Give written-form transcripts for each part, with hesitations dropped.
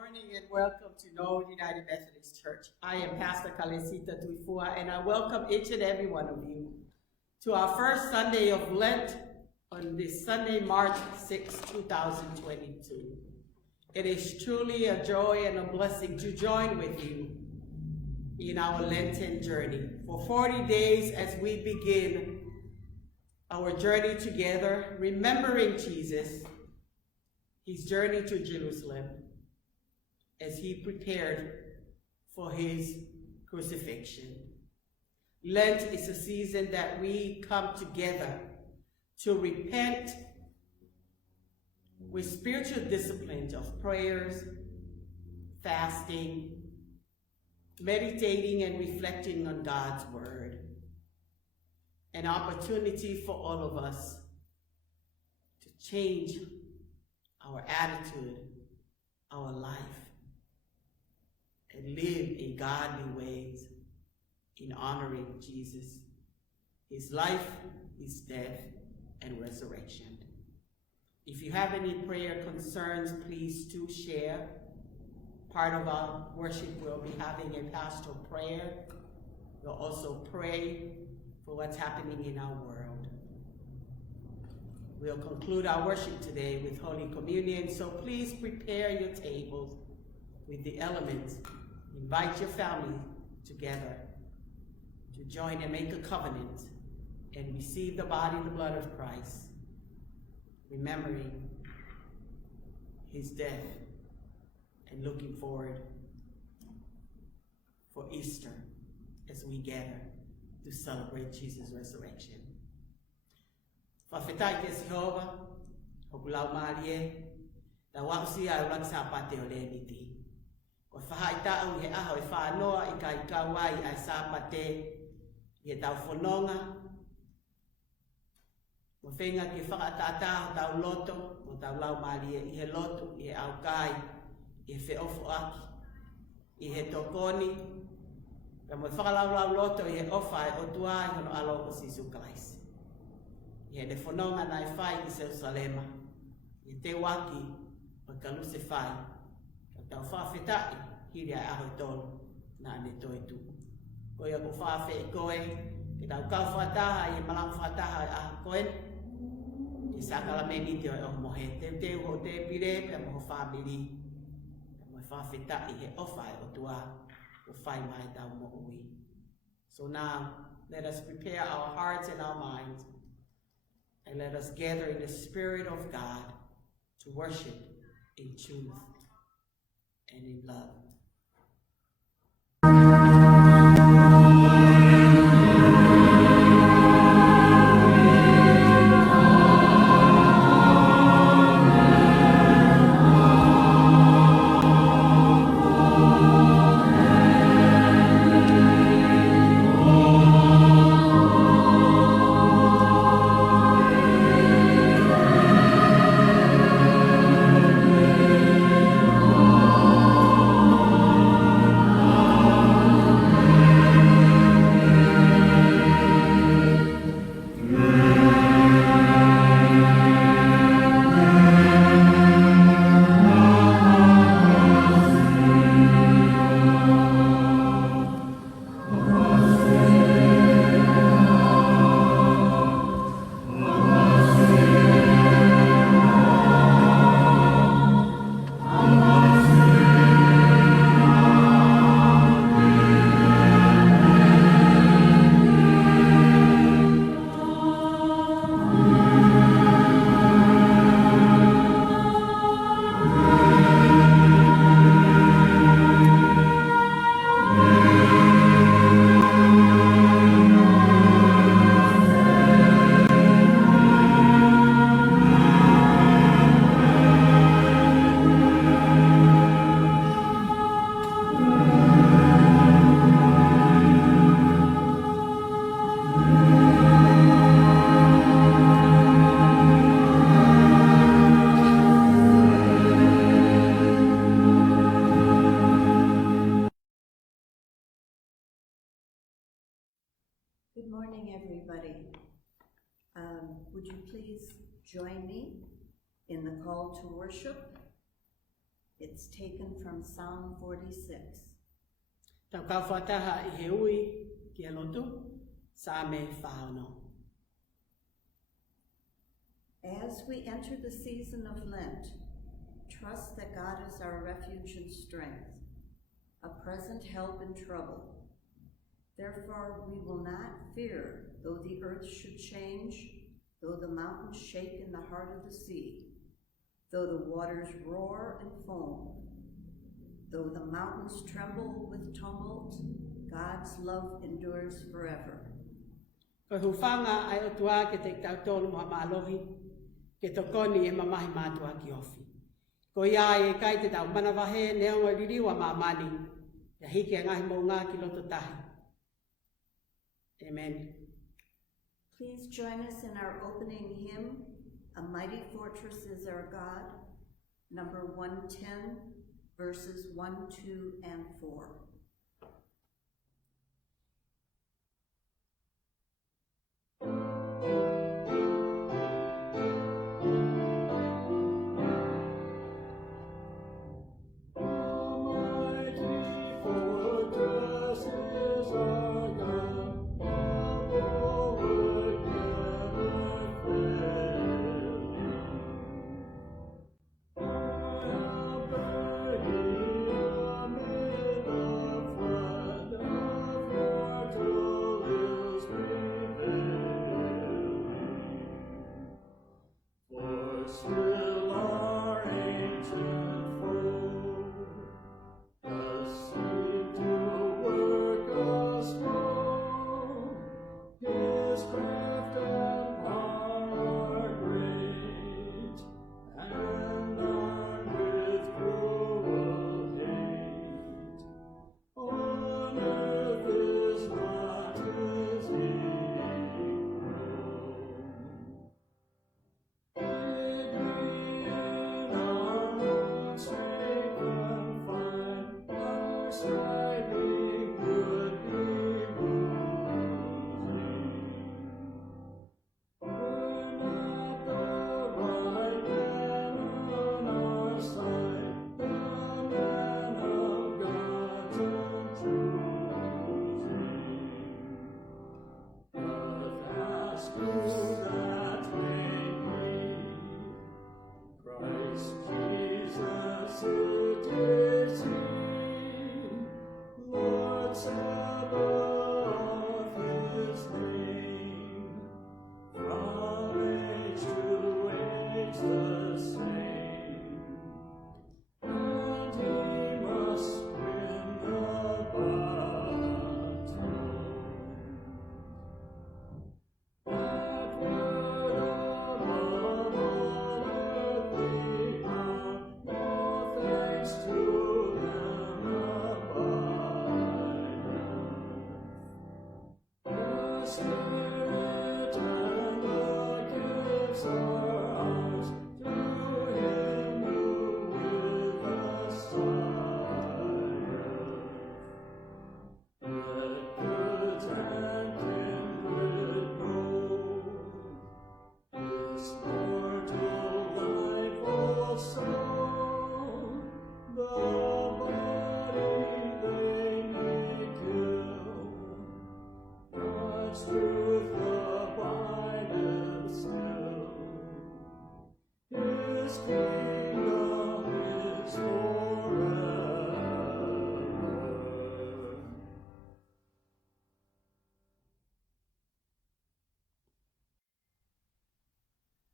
morning and welcome to Norwood United Methodist Church. I am Pastor Kalesita and I welcome each and every one of you to our first Sunday of Lent on this Sunday, March 6, 2022. It is truly a joy and a blessing to join with you in our Lenten journey for 40 days as we begin our journey together, remembering Jesus, his journey to Jerusalem, as he prepared for his crucifixion. Lent is a season that we come together to repent with spiritual disciplines of prayers, fasting, meditating and reflecting on God's word. An opportunity for all of us to change our attitude, our life, and live in godly ways in honoring Jesus, his life, his death, and resurrection. If you have any prayer concerns, please do share. Part of our worship, we'll be having a pastoral prayer. We'll also pray for what's happening in our world. We'll conclude our worship today with Holy Communion, so please prepare your tables with the elements. Invite your family together to join and make a covenant and receive the body and the blood of Christ, remembering his death and looking forward for Easter as we gather to celebrate Jesus' resurrection. Whawhetai ke Jehovah, hokulau marie, ta wausi ai raksa pate o Leniti. Ko whahaita au he aho e Fanau i ka ikawai ai sapate i tau whanonga. Mo whenga ke whakatata o tau loto, mo tau lau marie i he loto, i he au kai, i he whiofo aki, i he tokoni. Ka mo whakalau loto i he ofa e o tua i hono alo o SIsu Christ. I he ne whanonga nai whai i Jerusalema, i te waki o kaluse whai. Tau whawhetai, hiri ai aho tonu, nā ne toi tu. Koe ako whawhe i koe, ke tau kau whataha i malang whataha i aho koe, i Sacrament te o mohe te ho te pire, pe moho whamiri, pe moho whawhetai he ofai o tua, o whai mai tau mo ui. So now, let us prepare our hearts and our minds, and let us gather in the Spirit of God to worship in truth and in love. Good morning, everybody. Would you please join me in the call to worship? It's taken from Psalm 46. Tau kau whataha I he ui ki he lotu, sa me whaono. As we enter the season of Lent, trust that God is our refuge and strength, a present help in trouble. Therefore we will not fear, though the earth should change, though the mountains shake in the heart of the sea, though the waters roar and foam, though the mountains tremble with tumult, God's love endures forever. Ko hufanga ai o tua ke te tautonu ma malohi, ke tokoni e mamahi mātua ki ofi. Ko ia e kai te tau manawahe neongo ririwa mamani, ya hiki a ngahi mo ngā ki loto tahi. Amen. Please join us in our opening hymn, A Mighty Fortress is Our God, number 110, verses 1, 2, and 4.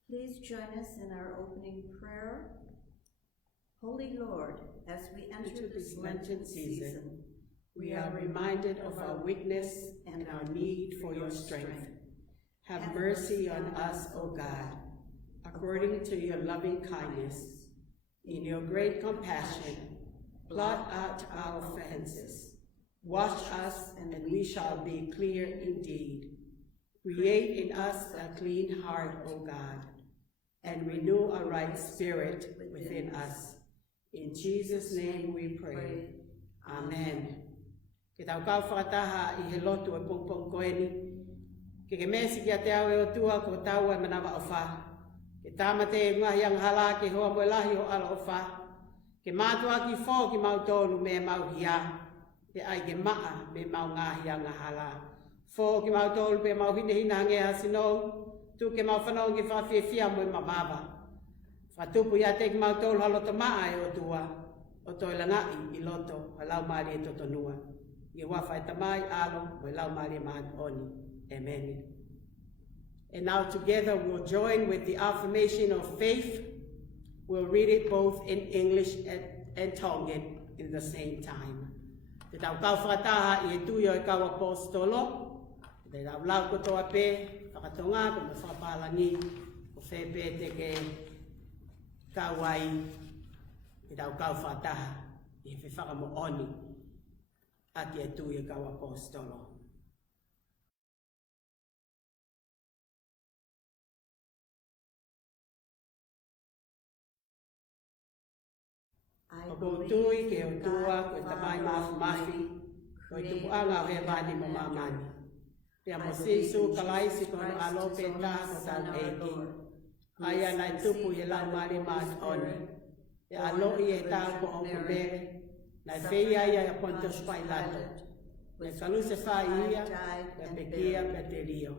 Please join us in our opening prayer. Holy Lord, as we enter this Lenten season, we are reminded of our weakness and our need for your strength. Have mercy on us, O God, according to your loving kindness. In your great compassion, blot out our offenses. Wash us, and we shall be clear indeed. Create in us a clean heart, O God, and renew a right spirit within us. In Jesus' name we pray. Amen. Ke tau kau whakataha I he lotu e pongpong koeni. Ke mesi ki a te au e o tua ko tau e manawa o wha. Ke tāmate e ngahi ang hala ke hoa moe lahi o ala o wha. Ke mātua ki fō ki mau tōlu me mau hia, e ai ke maa me mau ngāhia ngahala. Fō ki mau tōlu pe mau hina ngea sinou, tu ke mau whanau ki whawhiawhia mo i mamava. Whatupu ia te ki mau tōlu halota maa e o tua, o toi langai I loto, a lau maari e totonua. I wawhai tamai alo, mo I lau maari e maani oni. Amen. And now together we'll join with the Affirmation of Faith. We'll read it both in English and Tongan in the same time. Te tau kau whakataha I e tuio e kau apostolo. Te tau lau kotoa pe, whakatonga, ko me whakapalangi, ko whepe te ke kau ai. Te tau kau whakataha I e whakamo oni. Ati e tuio e kau apostolo. I O believe tui ke o in tua, God ko the tamai Father mafu mafi, Almighty, ko tupu anga o he vani mo mamani. Pia mo SIsu Kalaisi ko no alo pe ta ko tau Eiki. Aia nai tupu I lau mari maat oni. E alo I e tau ko o kumere, nai whia ia e Pontius Pilate. Ne kaluse whai ia, pe pekia pe te rio.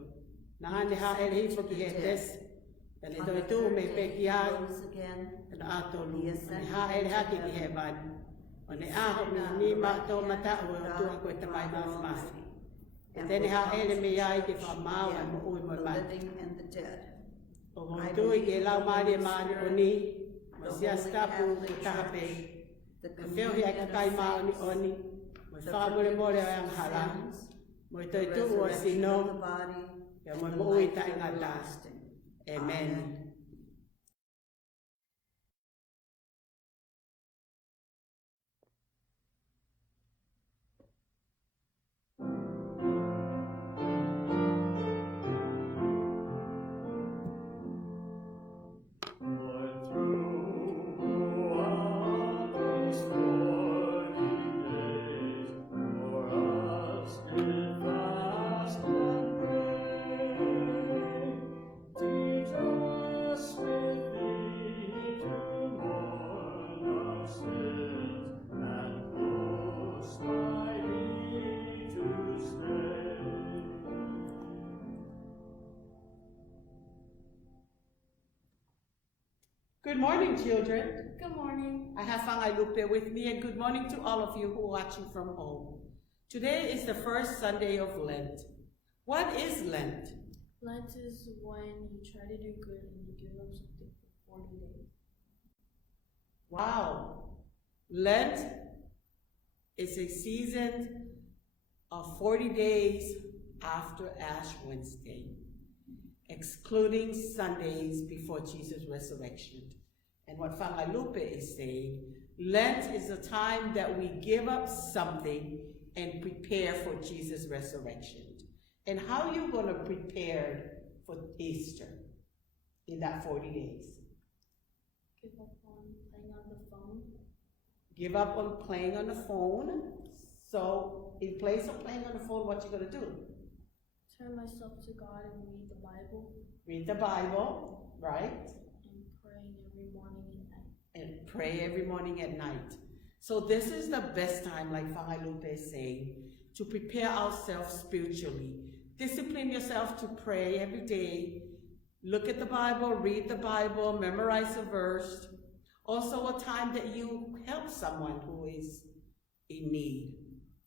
Na hane ha ele hifo ki he tes, pe ne toi tu me pekia na atolu, ne ha ele haki ki he vani. O ne aho ni ma tō mata o tua koe tamai mafu mafi. E tene ha ele me iai ke whamau e mo ui mo mati. O mo tui ke lau maari e maani o ni, mo sia stapu ke tahape. Ka whiohi ai ka kai maa ni oni, mo whakamure more o ang hala. Mo I toi tu o sino, e mo ui ta ingata. Amen. Good morning, children. Good morning. I have Fanau Lupe with me, and good morning to all of you who are watching from home. Today is the first Sunday of Lent. What is Lent? Lent is when you try to do good and you give up something for 40 days. Wow. Lent is a season of 40 days after Ash Wednesday, excluding Sundays before Jesus' resurrection. And what Fanau Lupe is saying, Lent is a time that we give up something and prepare for Jesus' resurrection. And how are you going to prepare for Easter in that 40 days? Give up on playing on the phone. Give up on playing on the phone. So in place of playing on the phone, what you going to do? Turn myself to God and read the Bible. Read the Bible, right? And pray every morning and night. And pray every morning and night. So this is the best time, like Fanau Lupe is saying, to prepare ourselves spiritually. Discipline yourself to pray every day. Look at the Bible, read the Bible, memorize a verse. Also a time that you help someone who is in need.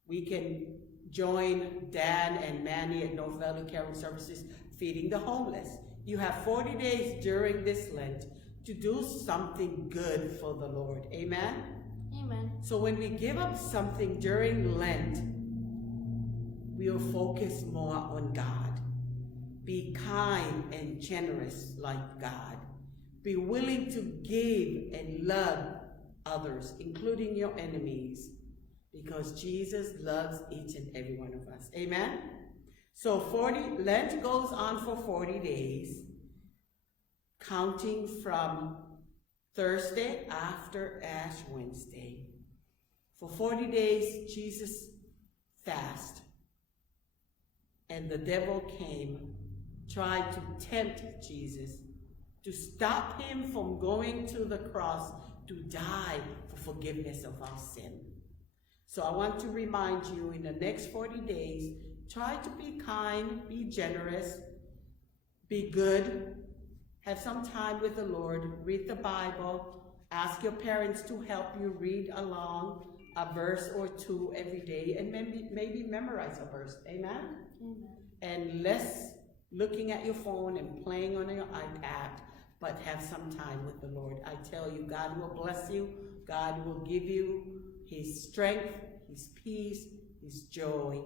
We can join Dan and Manny at North Valley Caring Services feeding the homeless. You have 40 days during this Lent to do something good for the Lord. Amen? Amen. So when we give up something during Lent, we will focus more on God. Be kind and generous like God. Be willing to give and love others, including your enemies, because Jesus loves each and every one of us. Amen? So Lent goes on for 40 days, counting from Thursday after Ash Wednesday. For 40 days, Jesus fasted, and the devil came, tried to tempt Jesus, to stop him from going to the cross to die for forgiveness of our sin. So I want to remind you, in the next 40 days, try to be kind, be generous, be good, have some time with the Lord, read the Bible, ask your parents to help you read along a verse or two every day, and maybe memorize a verse. Amen? Amen. And less looking at your phone and playing on your iPad, but have some time with the Lord. I tell you, God will bless you. God will give you His strength, His peace, His joy.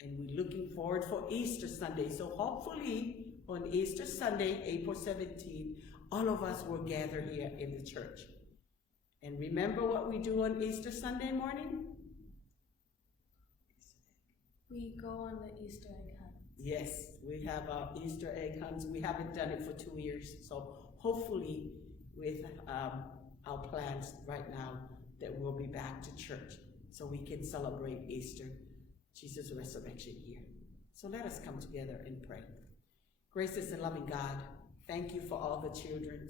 And we're looking forward for Easter Sunday. So hopefully on Easter Sunday, April 17th, all of us will gather here in the church. And remember what we do on Easter Sunday morning? We go on the Easter egg hunt. Yes, we have our Easter egg hunts. We haven't done it for 2 years. So hopefully with our plans right now that we'll be back to church so we can celebrate Easter, Jesus' resurrection here. So let us come together and pray. Gracious and loving God, thank you for all the children.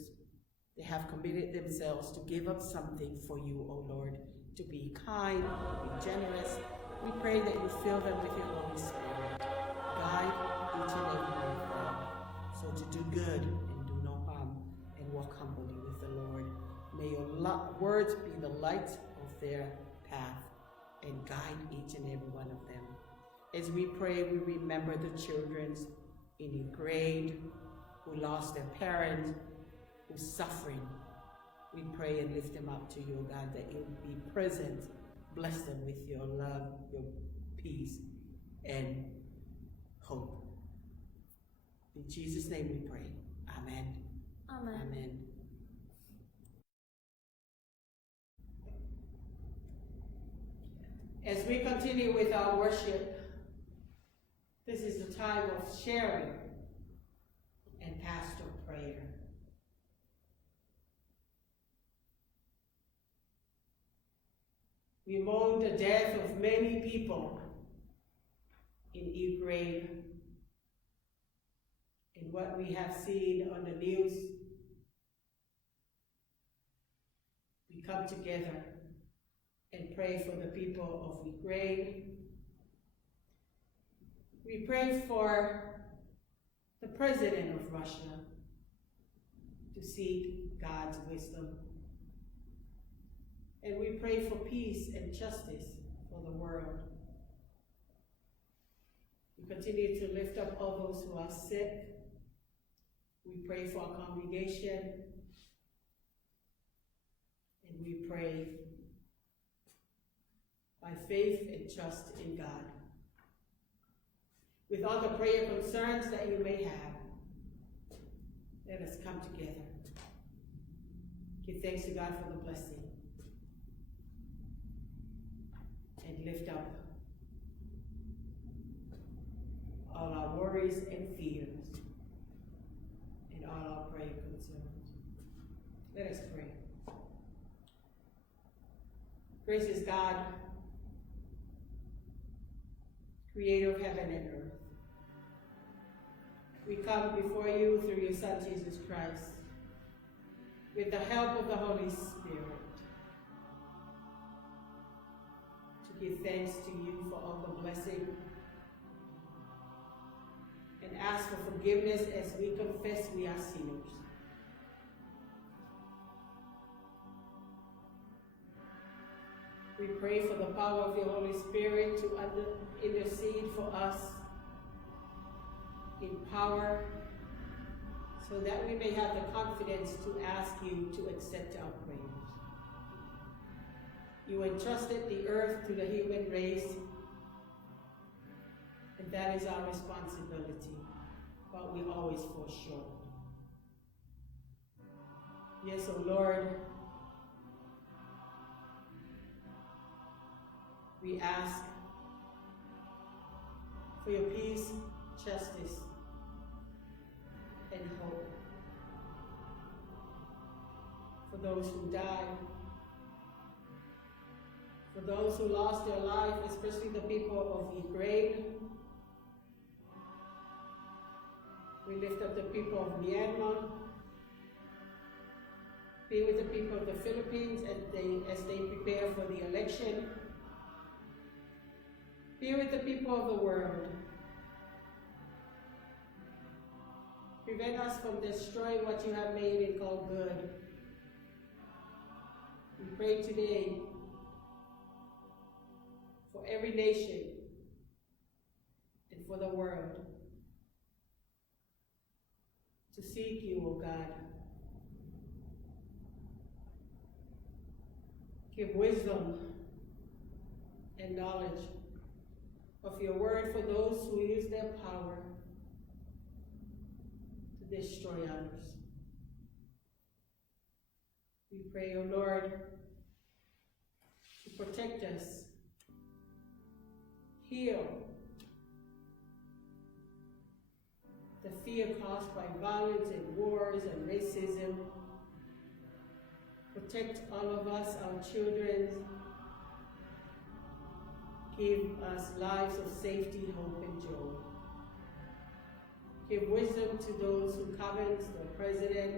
They have committed themselves to give up something for you, O Lord, to be kind, to be generous. We pray that you fill them with your Holy Spirit. Guide each and every one of them, so to do good and do no harm and walk humbly with the Lord. May your words be the light of their path and guide each and every one of them. As we pray, we remember the children in Ukraine who lost their parents, who's suffering. We pray and lift them up to you, God, that you'll be present. Bless them with your love, your peace, and hope. In Jesus' name we pray. Amen. Amen. Amen. As we continue with our worship, this is the time of sharing and pastoral prayer. We mourn the death of many people in Ukraine, and what we have seen on the news. We come together and pray for the people of Ukraine. We pray for the president of Russia to seek God's wisdom. And we pray for peace and justice for the world. We continue to lift up all those who are sick. We pray for our congregation. And we pray by faith and trust in God. With all the prayer concerns that you may have, let us come together. Give thanks to God for the blessing. And lift up all our worries and fears and all our prayer concerns. Let us pray. Gracious God, Creator of heaven and earth, we come before you through your Son, Jesus Christ, with the help of the Holy Spirit, to give thanks to you for all the blessing and ask for forgiveness as we confess we are sinners. We pray for the power of your Holy Spirit to intercede for us in power, so that we may have the confidence to ask you to accept our prayers. You entrusted the earth to the human race, and that is our responsibility, but we always fall short. Yes, O Lord, we ask for your peace, justice, and hope for those who died, for those who lost their life, especially the people of Ukraine. We lift up the people of Myanmar, Be with the people of the Philippines as they prepare for the election. Be with the people of the world. Prevent us from destroying what you have made and called good. We pray today for every nation and for the world to seek you, O God. Give wisdom and knowledge of your word for those who use their power to destroy others. We pray, O Lord, to protect us, heal the fear caused by violence and wars and racism. Protect all of us, our children. Give us lives of safety, hope, and joy. Give wisdom to those who govern, to the president,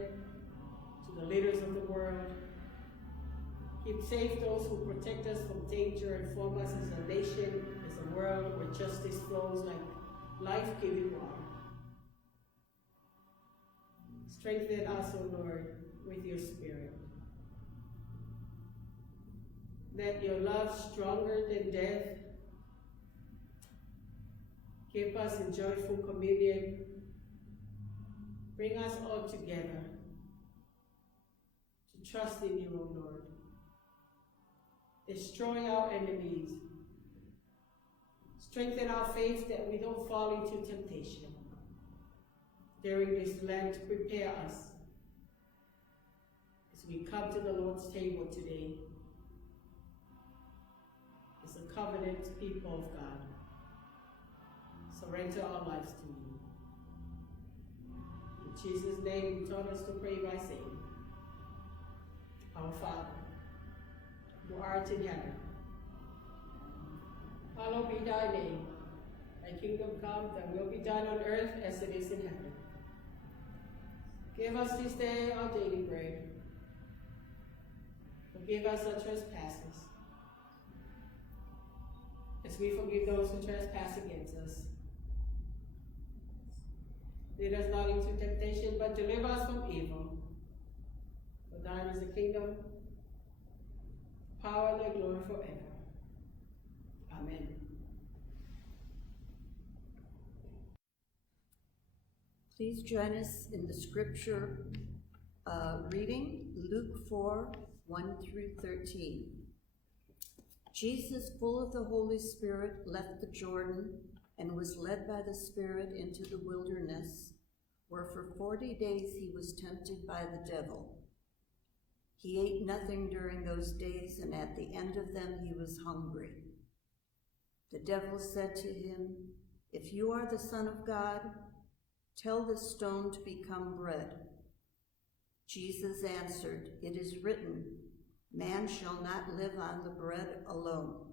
to the leaders of the world. Keep safe those who protect us from danger and form us as a nation, as a world where justice flows like life-giving water. Strengthen us, O Lord, with your Spirit. Let your love stronger than death keep us in joyful communion. Bring us all together to trust in you, O Lord. Destroy our enemies. Strengthen our faith that we don't fall into temptation. During this Lent, prepare us as we come to the Lord's table today as a covenant people of God. Surrender our lives to you. In Jesus' name, you taught us to pray by saying, Our Father, who art in heaven, hallowed be thy name. Thy kingdom come, thy will be done on earth as it is in heaven. Give us this day our daily bread. Forgive us our trespasses, as we forgive those who trespass against us. Lead us not into temptation, but deliver us from evil. For thine is the kingdom, power, and the glory forever. Amen. Please join us in the scripture reading, Luke 4, 1 through 13. Jesus, full of the Holy Spirit, left the Jordan and was led by the Spirit into the wilderness, where for 40 days he was tempted by the devil. He ate nothing during those days, and at the end of them he was hungry. The devil said to him, "If you are the Son of God, tell this stone to become bread." Jesus answered, "It is written, man shall not live on the bread alone."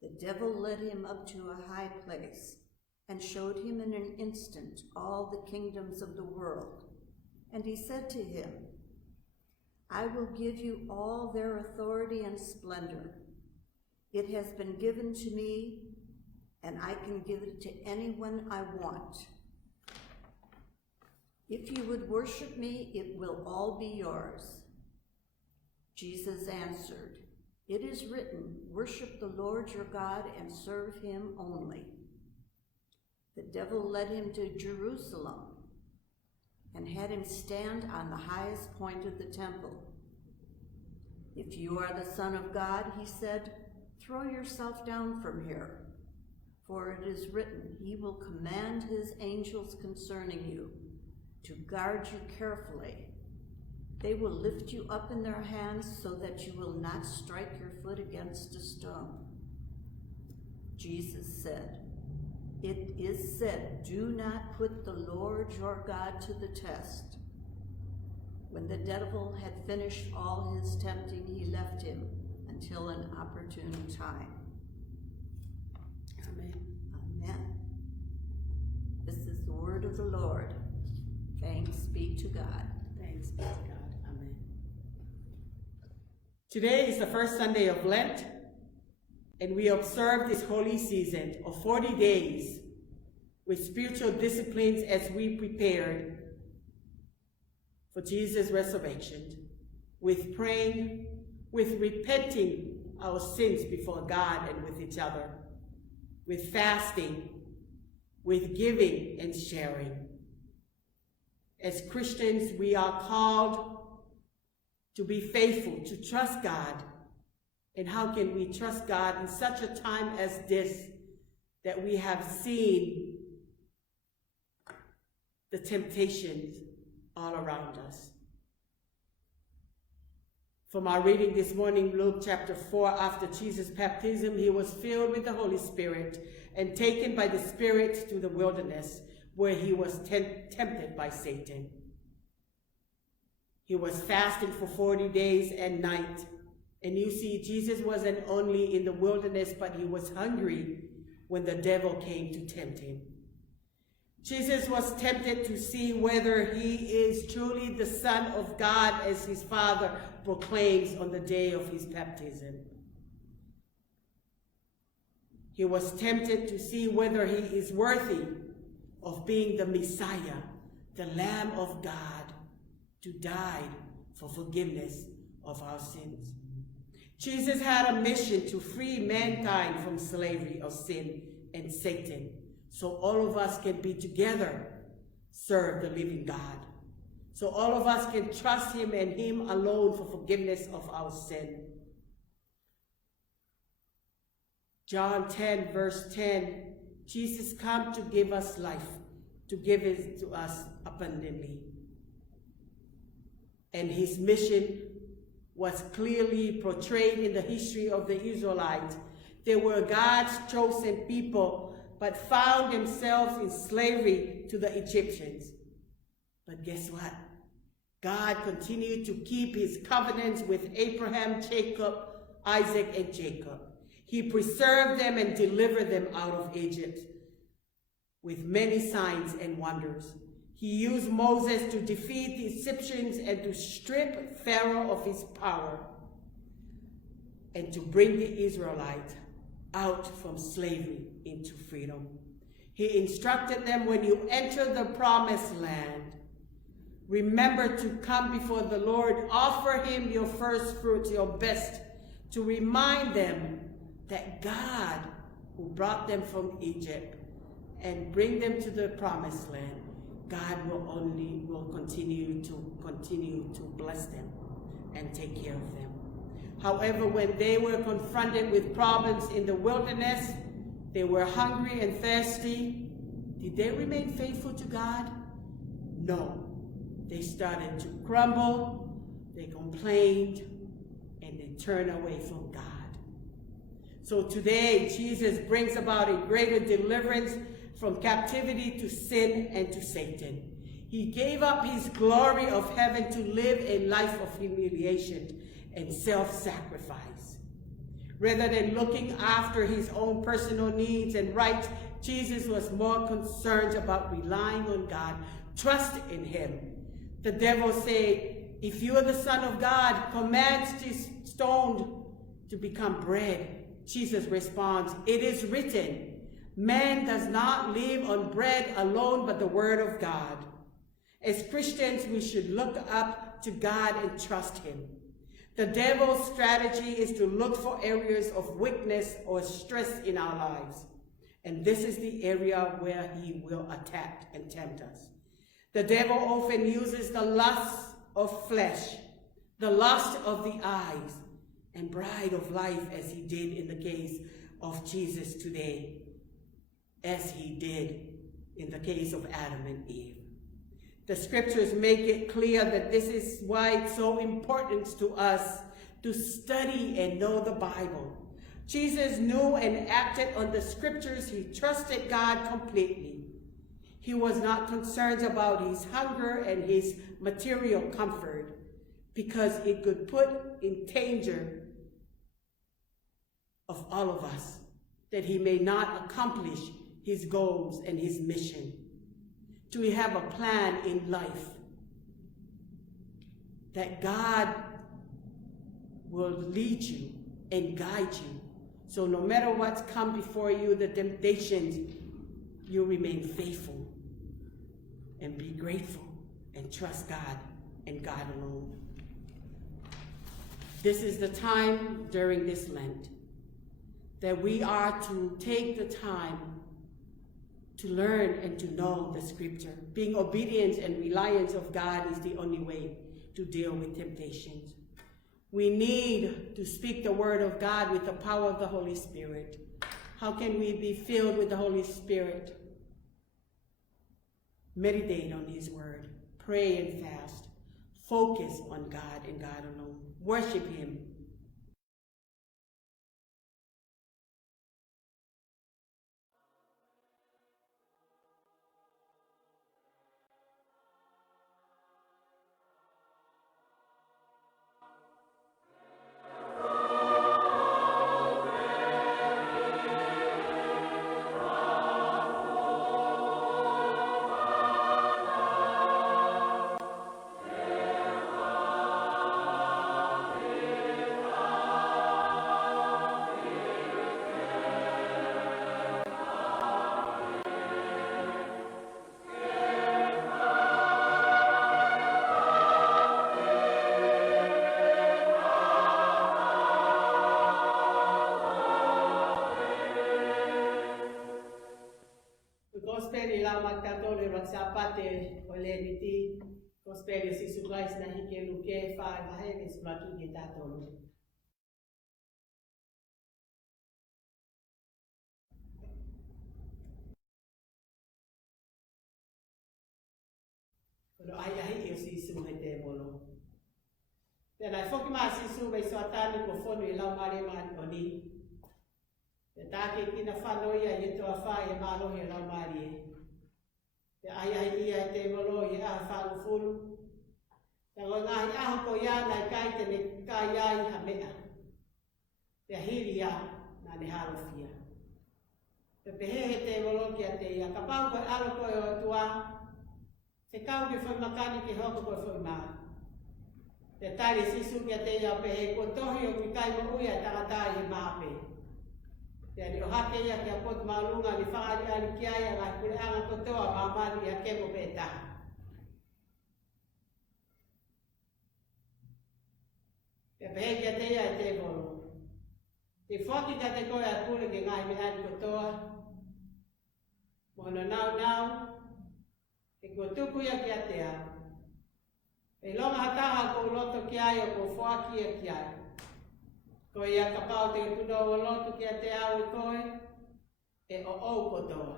The devil led him up to a high place and showed him in an instant all the kingdoms of the world. And he said to him, "I will give you all their authority and splendor. It has been given to me, and I can give it to anyone I want. If you would worship me, it will all be yours." Jesus answered, "It is written, worship the Lord your God and serve him only." The devil led him to Jerusalem and had him stand on the highest point of the temple. "If you are the Son of God," he said, "throw yourself down from here. For it is written, he will command his angels concerning you to guard you carefully. They will lift you up in their hands so that you will not strike your foot against a stone." Jesus said, "It is said, do not put the Lord your God to the test." When the devil had finished all his tempting, he left him until an opportune time. Amen. Amen. This is the word of the Lord. Thanks be to God. Thanks be to God. Amen. Today is the first Sunday of Lent, and we observe this holy season of 40 days with spiritual disciplines as we prepared for Jesus' resurrection, with praying, with repenting our sins before God and with each other, with fasting, with giving and sharing. As Christians, we are called to be faithful, to trust God. And how can we trust God in such a time as this, that we have seen the temptations all around us? From our reading this morning, Luke chapter 4, after Jesus' baptism, he was filled with the Holy Spirit and taken by the Spirit to the wilderness, where he was tempted by Satan. He was fasting for 40 days and night. And you see, Jesus wasn't only in the wilderness, but he was hungry when the devil came to tempt him. Jesus was tempted to see whether he is truly the Son of God, as his Father proclaims on the day of his baptism. He was tempted to see whether he is worthy of being the Messiah, the Lamb of God, to die for forgiveness of our sins. Jesus had a mission to free mankind from slavery of sin and Satan, so all of us can be together, serve the living God. So all of us can trust him and him alone for forgiveness of our sin. John 10, verse 10, Jesus came to give us life, to give it to us abundantly. And his mission was clearly portrayed in the history of the Israelites. They were God's chosen people, but found themselves in slavery to the Egyptians. But guess what? God continued to keep his covenants with Abraham, Jacob, Isaac, and Jacob. He preserved them and delivered them out of Egypt with many signs and wonders. He used Moses to defeat the Egyptians and to strip Pharaoh of his power and to bring the Israelites out from slavery into freedom. He instructed them, when you enter the promised land, remember to come before the Lord, offer him your first fruits, your best, to remind them that God, who brought them from Egypt and bring them to the promised land, God will continue to bless them and take care of them. However, when they were confronted with problems in the wilderness, they were hungry and thirsty. Did they remain faithful to God? No. They started to grumble, they complained, and they turned away from God. So today, Jesus brings about a greater deliverance from captivity to sin and to Satan. He gave up his glory of heaven to live a life of humiliation and self-sacrifice. Rather than looking after his own personal needs and rights, Jesus was more concerned about relying on God, trust in him. The devil said, if you are the Son of God, command this stone to become bread. Jesus responds, it is written, man does not live on bread alone, but the word of God. As Christians, we should look up to God and trust him. The devil's strategy is to look for areas of weakness or stress in our lives. And this is the area where he will attack and tempt us. The devil often uses the lust of flesh, the lust of the eyes, and pride of life, as he did in the case of Jesus today, as he did in the case of Adam and Eve. The scriptures make it clear that this is why it's so important to us to study and know the Bible. Jesus knew and acted on the scriptures. He trusted God completely. He was not concerned about his hunger and his material comfort, because it could put in danger of all of us, that he may not accomplish his goals and his mission. To have a plan in life that God will lead you and guide you. So no matter what's come before you, the temptations, you remain faithful and be grateful and trust God and God alone. This is the time during this Lent that we are to take the time to learn and to know the scripture. Being obedient and reliance of God is the only way to deal with temptations. We need to speak the word of God with the power of the Holy Spirit. How can we be filled with the Holy Spirit? Meditate on his word. Pray and fast. Focus on God and God alone. Worship him. Sapate o Leniti, Gospel SIsu Christ na hike luke fa mahe esplaki getatolo. Kono ai o SIsu hete bolo. Tena foki ma SIsu mai soatani ko fonu I lau mare man oni. Te take kina whanoia I to awha e malo he lau mare. Te ai ia te molo I a whalu fulu. Te o ngahi aho ko ia nai kai te ne kai ai ha mea. Te hiri ia na ne haro fia. Te pehehe te molo kia te ia. Ka pau koe alo koe o tua. Te kau ke whai makani ke hoko koe whai maa. Te Tali SIsu kia te ia pehe ko tohi o ki kai mo uia takatai he maape. Te ani o hake ia kia pot maulunga ni whaari ali kia ia ngai kure anga kotoa mamani ia kemo peta. Te pehe kia te ia e te volo. Te whaki ka te koe a kure ke ngai me ani kotoa. Mono nau. E kua tuku ia kia te a. E longa hataha ko loto ki ai o ko whaki ia ki ai. Ko ia ka pau te kuno o loto ki a te au I koe, e o au kotoa.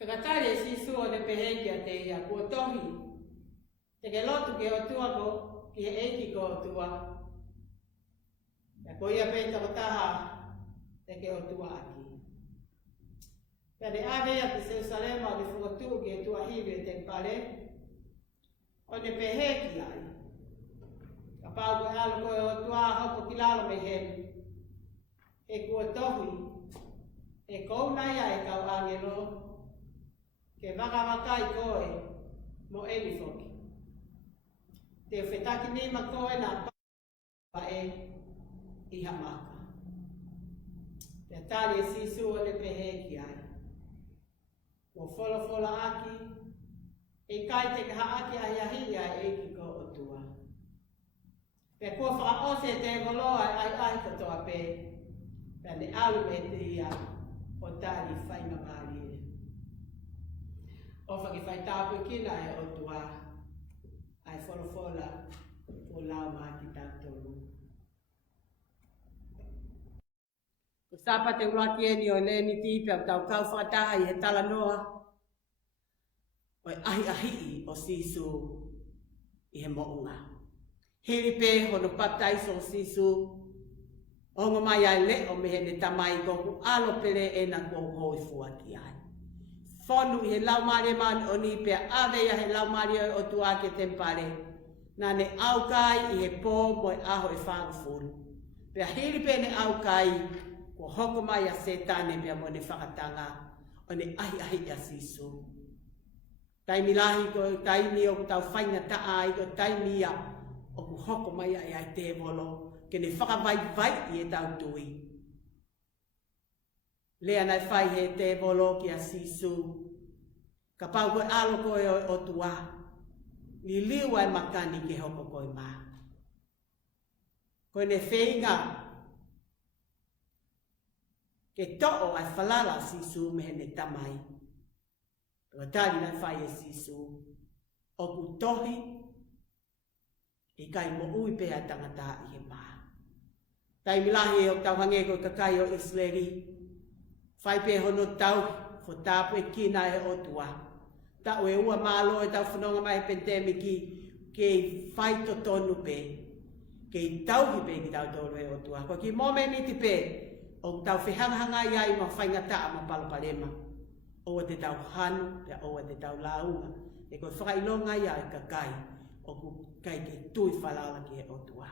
Whakatari SIsu o ne pehe ki a te ia kua tohi. Te ke loto ki o tua ko, ki he Eiki ko o tua. Ia ko ia peita o taha, te ke o tua aki. Ia ne awea ki Jerusalema o ne whakatu ki e tua hiwi e te pare, o ne pehe ki ai. Ka pau koe alo koe o tua hoko ki lalo me hemi. E kua tohi, e kou nai ai kau angelo, ke wakawakai koe mo emi foki. Te whetaki nima koe na pa e iha maka. Te Tali SIsu o ne pehe ki ai. Mo fola aki, e kai te kaha aki ahiahi ai Eiki ko o tua. Pe kua whakaose te ngoloa ai katoa pe, pe ne alu e te ia o Tali whainga mari e. O whaki whai tāpu kina e o tua, ai fola o lau maki tātolu. Ko sapa te uraki e ni o Leniti pe au tau kau whakataha I he Talanoa, o ahi o SIsu I he Mahu'inga. Hiri pe hono baptaiso o SIsu, ongo mai ai le o mehe ne tamai koku alo pere e na koho I fuaki ai. Fonu I he laumare man o ni pe ave ia he laumare o tuake tempare, na ne aukai I he pō mo aho e whangu furu. Pe hiri pe ne aukai, ko hoko mai a setane pe mo ne whakatanga o ne ahi a SIsu. Taimi lahi ko taimi o tau whainga taa I ko taimi ia o ku hoko mai ai te volo, ke ne whakavai i e tau tui. Lea nai whai he te volo ki a SIsu, ka pau koe alo koe o tua, ni liu ai makani ke hoko koe mā. Koe ne whenga, ke to'o ai whalala SIsu me ne tamai. Ko tali nai whai e SIsu, o ku tohi, i kai mo ui pēa tangata i he mā. Tai milahi o tau hange koe kakai o Isleri, whai pē hono tau, fo tāpu e kina e o tua. Tau e ua mālo e tau whanonga mai pentemiki, ke i whai to tonu pē, ke i tauhi pē ki tau tonu e o tua. Ko ki momeniti pē, o tau whihangahanga iai ma whaingata ma palapalema. O te tau hanu, o te tau launga, e koe whakailonga iai kakai, o ku kai ke tui whalaula ki e o tua.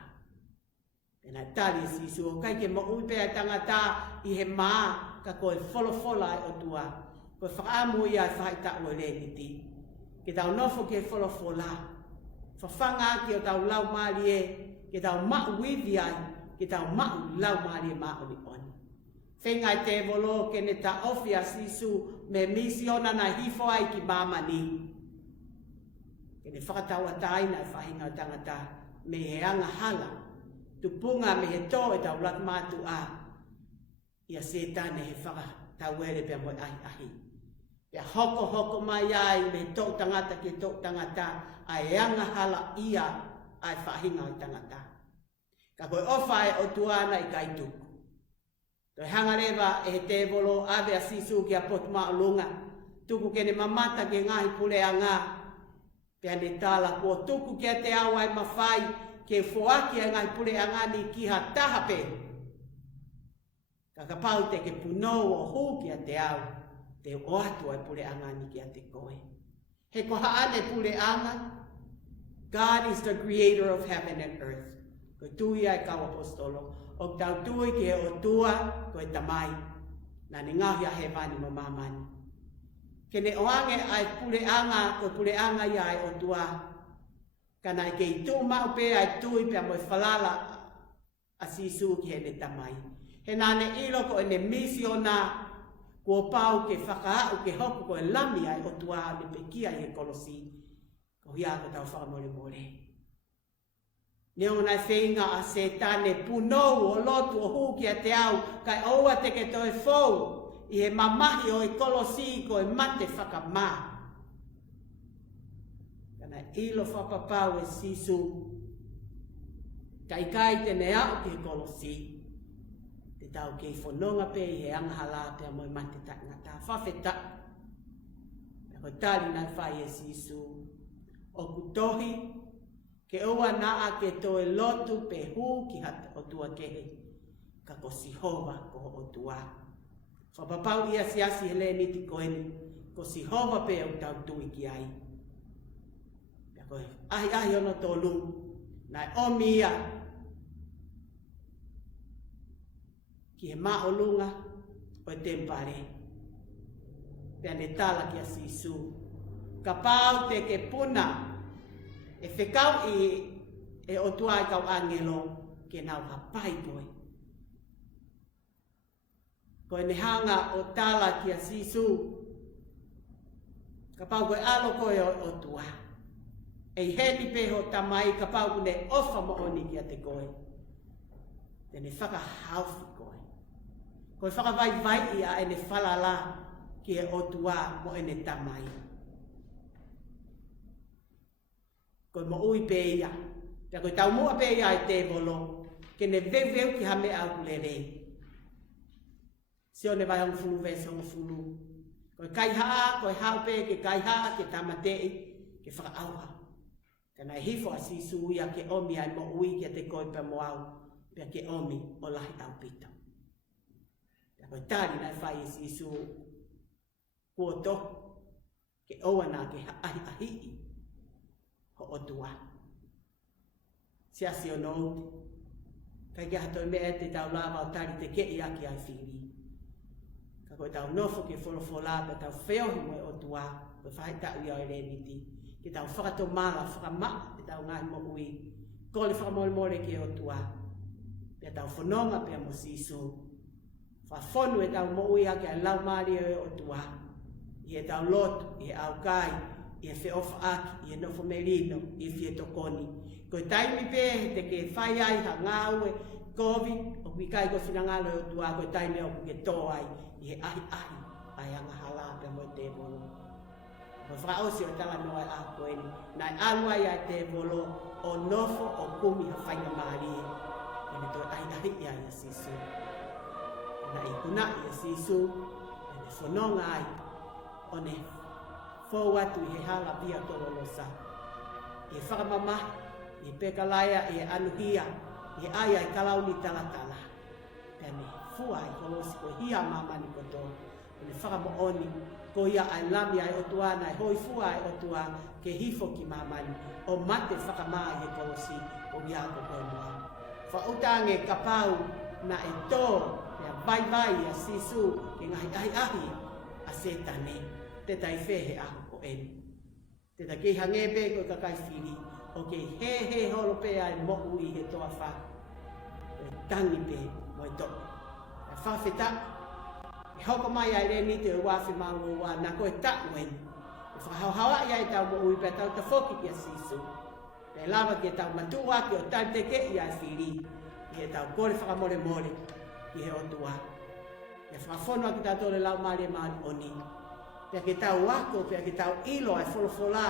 Pena tali SIsu, o kai ke mo ui pēa tangata i he mā, ka koe wholofola e o tua. Koe whakaamu i ai whaita ua Leniti. Ke tau nofo ke wholofola. Whawhanga ki o tau lau maari e, ke tau mau wivi ai, ke tau mau lau maari e maoni oni. Whengai te volo ke ne ta ofi a SIsu me misiona na hifo ai ki mamani. Ke ne whakatau a taina e whahinga o tangata me he anga hala. Tupunga me he tō e tau lat mātu a. Ia setane he whakatau ere pia moi ahi. Pia hoko mai ai me tō tangata ke tō tangata a e anga hala ia ai whahinga o tangata. Ka koe ofa e o tuana i kaituku. Toi hangarewa e he te volo ave a SIsu ki a potuma o lunga. Tuku ke ne mamata ke ngahi pule a ngā. Pea ne tala kua tuku ke te awa e mawhai ke fuaki a ngahi pule a ngā ni ki ha taha pe. Ka kapau te ke punou o hū ki a te au. Te o atu ai pule a ngā ni ki a te koe. He ko haane pule a ngā. God is the creator of heaven and earth. Ko tui ai kau apostolo. O tau tui ki he o tua koe tamai. Nā ni ngahi a he vani mo mamani. Ke ne oange ai pule anga, koe pule anga i ai o tua. Ka nai ke i tū mau pe ai tui pia mo whalala a SIsu ki he ne tamai. He nā ne ilo ko e ne misiona kua pau ke whakaau ke hoku koe lami ai o tua ne pekia i he kolosi. Ko hia ko tau whakamore more. Neongo nai whenga a setane punou o lotu o hūki a te au, kai oua te ke toi fou, i he mamahi o i kolosi ko e mate whakamā. Kana ilo whapapau e SIsu, kai tene au ki he kolosi, te tau ke i whanonga pe i he angahala pe a moi mate tak ngata whawheta. Ko tali nai whai e SIsu, o kutohi, ke ua naa ke toe lotu pe hū ki hata o tua kehe, ka ko sihova ko o tua. Whapapau ia siasi he Leniti koeni, ko sihova pe au tau tui ki ai. Pia koe, ahi ono tolu, nai omia, ki he maolunga o tempare. Pia ne tala ki a SIsu, ka pau te ke puna, e whekau e o tuai kau angelo ke nau hapai koe. Koe ne hanga o tala ki a SIsu, ka pau koe alo koe o tua. E heti peho tamai ka pau koe ne ofa mo oni ki a te koe. Te ne whakahaufi koe. Koe whakavai ia e ne whalala ki e o tua mo e ne tamai. Koe mo ui pe ia. Pea koe tau mua pe ia i te volo. Ke ne veveu ki hame au kulere. Sio ne vai ang fulu vese ang fulu. Koe kai haa, koe hau pe ke kai haa, ke tamatei, ke whakaauha. Kana e hifo a SIsu ia ke omi ai mo ui ki te koe pe mo au. Pea ke omi o lahi tau pita. Pea koe tari nai whai e SIsu. Kua to. Ke oa nā ke ahi ahi. Ho o tua. Siasi o nouti. Kai kia hatoi mea te tau lava o tari Teke'i aki ai Fili. Ka koe tau nofo ke wholofola, pe tau wheohi moe o tua, koe whahitau i au Leniti. Ke tau whakato mala, whakama, te tau ngai mo ui, ko le whakamole ki o tua. Pea tau whanonga pea mo SIsu. Whawhonu e tau moui ake a lau maari o tua. I e tau lotu, i e au kai, i e whiofa aki, i e nofo merino, i e fie tokoni. Ko e taimi pe te ke whai ai ha ngāue, kovi, o kui kai ko whinangalo o tua, ko e taimi o ke tō ai, i e ahi, ai anga hala pea mo te volo. Ko whaosi o Talanoa a koeni, nai alua ia te volo o nofo o kumi ha whainga maari e. Ene toi ahi ia ia SIsu. Na i kuna ia SIsu, ene whanonga ai, o ne fōu atu i he hala pia tololosa. I e whakamamahi, i e pekalaia, i e anuhia, i e aia i kalauni talatala. Tene fua i kolosi ko hia mamani koto, o ne whakamooni, ko ia ai lami ai otua, nai hoi fua ai otua, ke hifo ki mamani, o mate whakamaa i e kolosi, o ia koto mua. Whautange kapau na e tō, ia vai a SIsu, ke ngahi ahi a setane, te tai whehe aho o eni. Te ta kei hangebe ko kakai Fili, o kei he holo pe ai mohu i he toa wha. O e tangi pe mo e toa. E whawheta, e hoko mai ai Leniti o wafi maungo wa, na ko e taku eni. E whahauhawa i ai tau mohu i pe tau ta whoki ki a SIsu. E lava ki e tau matua ki o Tali Teke'i ai Fili, i e tau kore whakamore ki he otua. E whawhonua ki tau tole lau maari e maari oni. Pea ki tau wako, pea ki tau ilo ai wholofola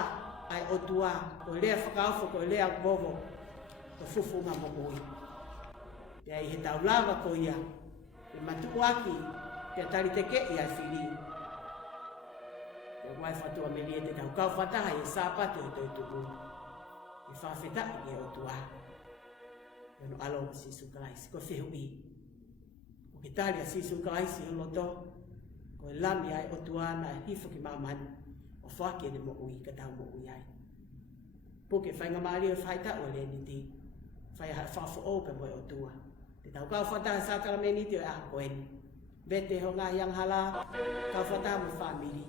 ai otua, ko lea whakaofo, ko lea bovo, ko fufunga mokui. Pea i he tau lava ko ia, i matuaki, pea Tali Teke'i ai Fili. Pea wai whatua me lia te tau kau whataha i sāpatu i toi tuku. I whawheta i e otua. Pea no alo o SIsu Kalaisi, ko whihu i. O ke tali a SIsu Kalaisi o loto, ko e lami ai o tuana hifo ki mamani, o whaki e ne mo ui, ka tau mo ui ai. Puke whainga maari o whaita o Leniti, whai whafo ope mo e o tua. Te tau kau whataha Sacrament o e a koeni. Bete ho ngā yang hala, kau whataha mo whamiri.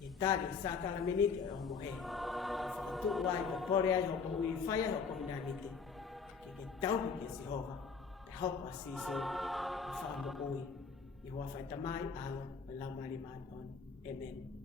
E tali Sacrament o mohe. Whakatu uai ko pore ai ho mo ui, whai ai ho ko hinanite. Ke tau ki si hova, pe hopa SIsu, o wha mo ui. I hoa whai tamai alo, me lau mari mai on. Amen.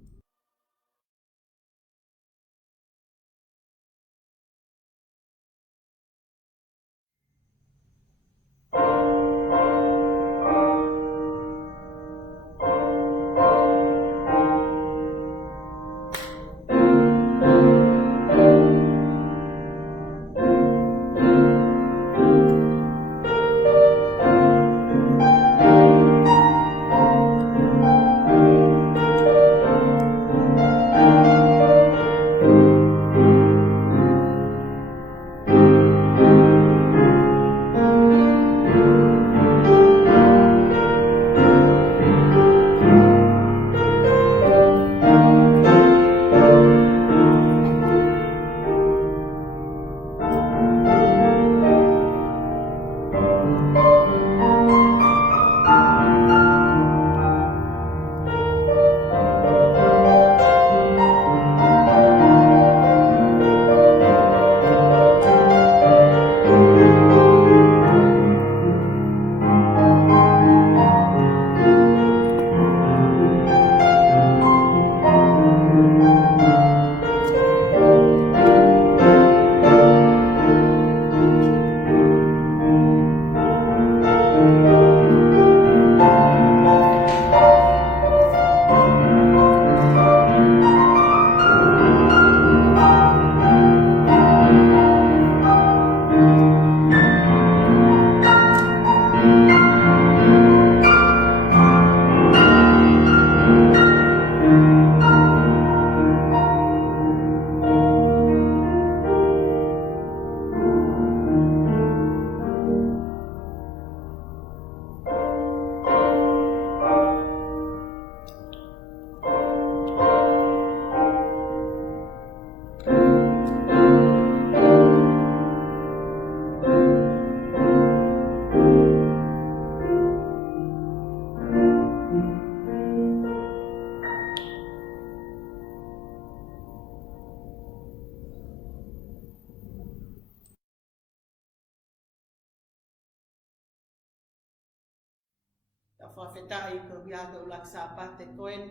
whawhetai ko hiaka ulaksa pate koen.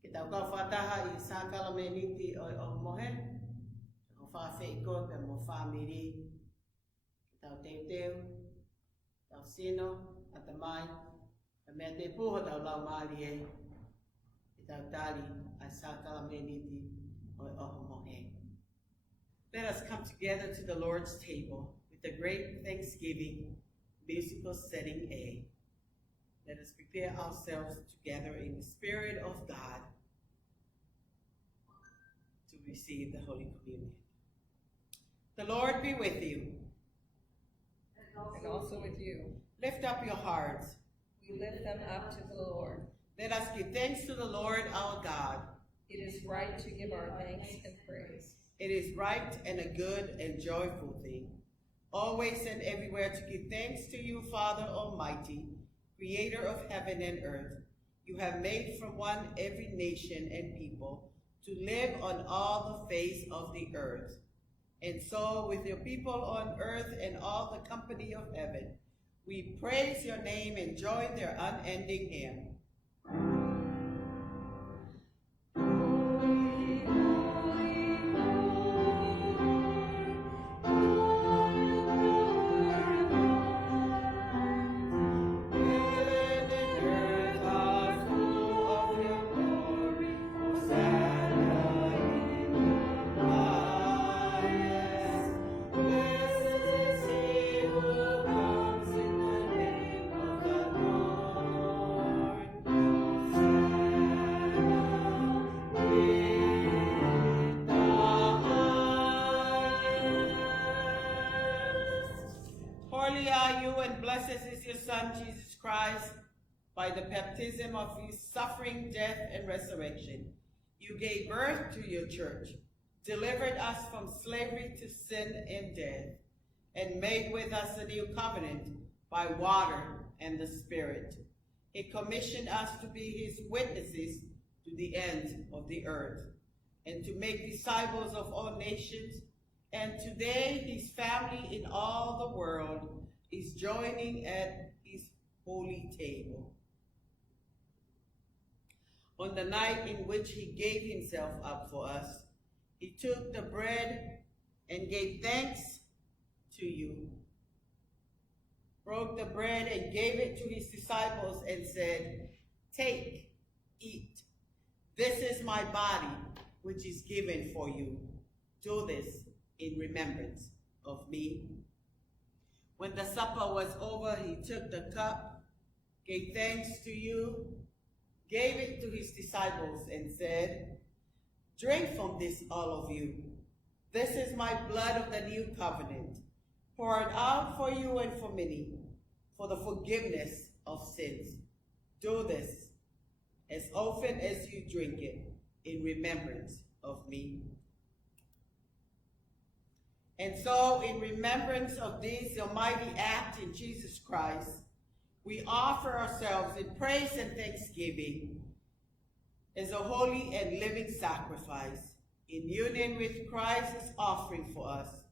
Ki tau kau whataha I Sacrament o mohe. O whawhei ko pe mo whamiri. Ki tau teu, tau sino, ata mai. Ka mea te puho tau lau maali e. Ki tau Tali a Sacrament o mohe. Let us come together to the Lord's table with a great thanksgiving, musical setting A. Let us prepare ourselves together in the Spirit of God to receive the Holy Communion. The Lord be with you. And also with you. Lift up your hearts. We lift them up to the Lord. Let us give thanks to the Lord our God. It is right to give our thanks and praise. It is right and a good and joyful thing, always and everywhere to give thanks to you, Father Almighty, Creator of heaven and earth. You have made from one every nation and people to live on all the face of the earth. And so, with your people on earth and all the company of heaven, we praise your name and join their unending hymn. Jesus Christ, by the baptism of his suffering, death, and resurrection. You gave birth to your church, delivered us from slavery to sin and death, and made with us a new covenant by water and the Spirit. He commissioned us to be his witnesses to the end of the earth, and to make disciples of all nations. And today his family in all the world is joining at his holy table. On the night in which he gave himself up for us, he took the bread and gave thanks to you, broke the bread and gave it to his disciples and said, "Take, eat. This is my body, which is given for you. Do this in remembrance of me." When the supper was over, he took the cup, gave thanks to you, gave it to his disciples, and said, "Drink from this, all of you. This is my blood of the new covenant, poured out for you and for many, for the forgiveness of sins. Do this as often as you drink it in remembrance of me." And so, in remembrance of this almighty act in Jesus Christ, we offer ourselves in praise and thanksgiving as a holy and living sacrifice in union with Christ's offering for us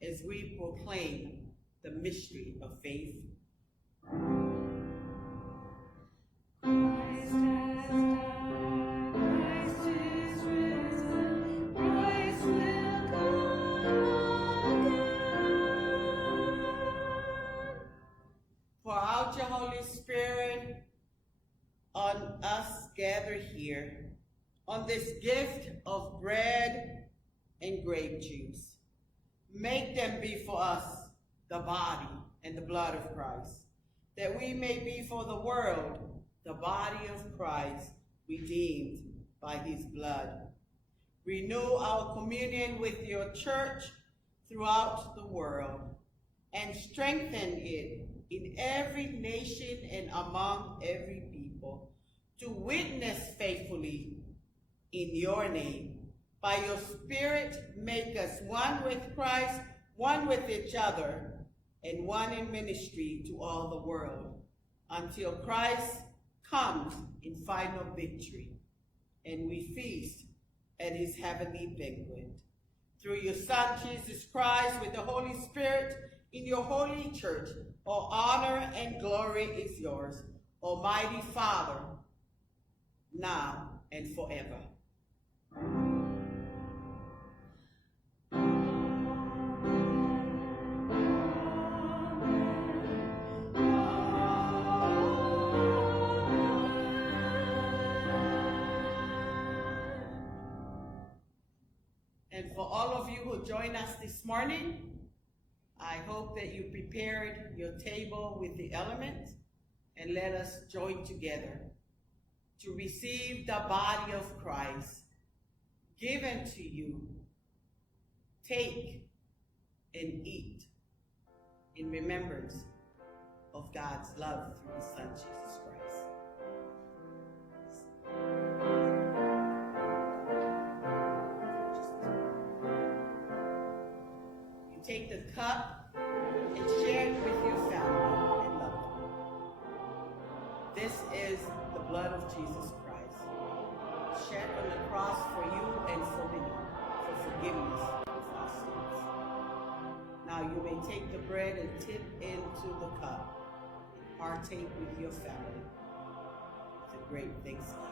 as we proclaim the mystery of faith. Christ has died, Christ is risen, Christ will come again. Pour out your Holy Spirit on us gathered here, on this gift of bread and grape juice. Make them be for us the body and the blood of Christ, that we may be for the world the body of Christ, redeemed by his blood. Renew our communion with your church throughout the world, and strengthen it in every nation and among every people, to witness faithfully in your name. By your Spirit, make us one with Christ, one with each other, and one in ministry to all the world, until Christ comes in final victory, and we feast at his heavenly banquet. Through your Son, Jesus Christ, with the Holy Spirit, in your holy church, all honor and glory is yours, Almighty Father, now and forever. And for all of you who joined us this morning, I hope that you prepared your table with the elements, and let us join together to receive the body of Christ given to you. Take and eat in remembrance of God's love through his Son, Jesus Christ. You take the cup and share it with your family and loved ones. This is the blood of Jesus Christ, shed on the cross for you and for me, for forgiveness of our sins. Now you may take the bread and dip into the cup and partake with your family. It's a great Thanksgiving.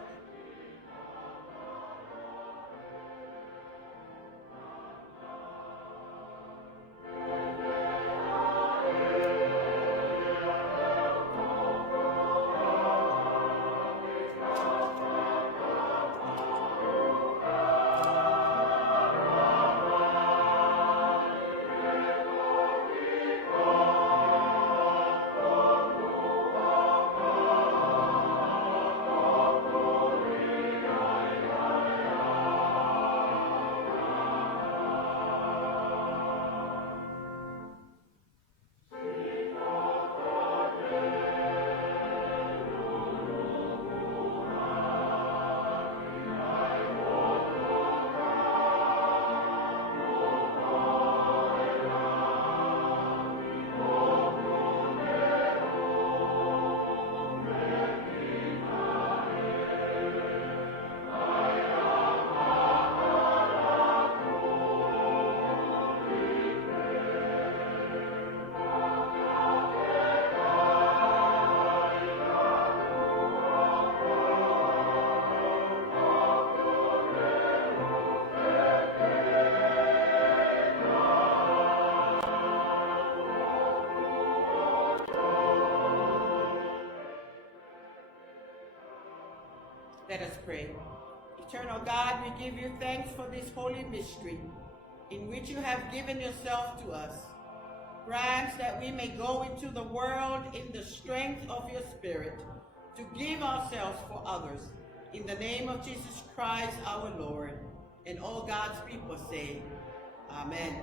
Let us pray. Eternal God, we give you thanks for this holy mystery in which you have given yourself to us. Grant that we may go into the world in the strength of your Spirit to give ourselves for others. In the name of Jesus Christ our Lord, and all God's people say, Amen.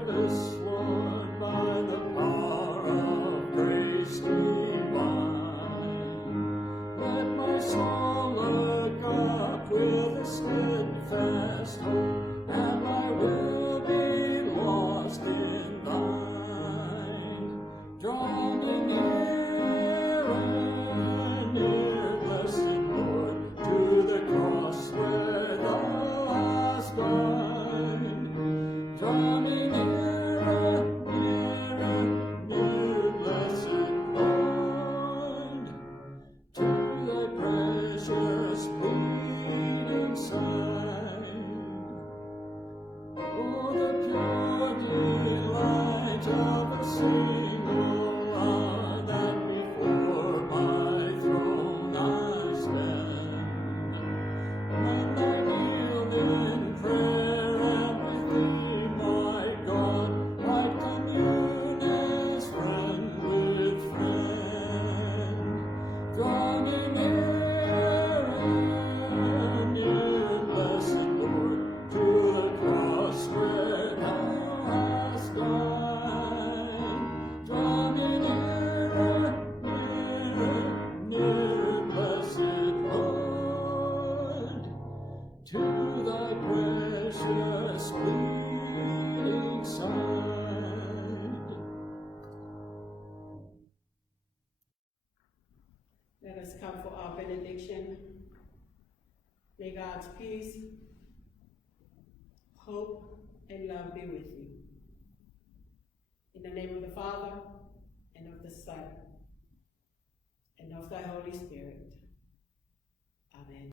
service, Lord, by the power of grace divine. Let my soul look up with a steadfast hope, and I will be lost in thine. Draw me nearer, near, blessed Lord, to the cross where thou hast died. Draw me nearer, nearer, near, blessed Lord, to thy precious bleeding side. Oh, the pure delight of a single hour that before my throne I spend. And I kneel in prayer, and with thee, my God, I commune as friend with friend. Draw me nearer, near, blessed Lord, to the cross where thou hast died. Draw me nearer, nearer, near, blessed Lord, to thy precious bleeding side. Let us come for our benediction. May God's peace, hope, and love be with you. In the name of the Father, and of the Son, and of the Holy Spirit. Amen.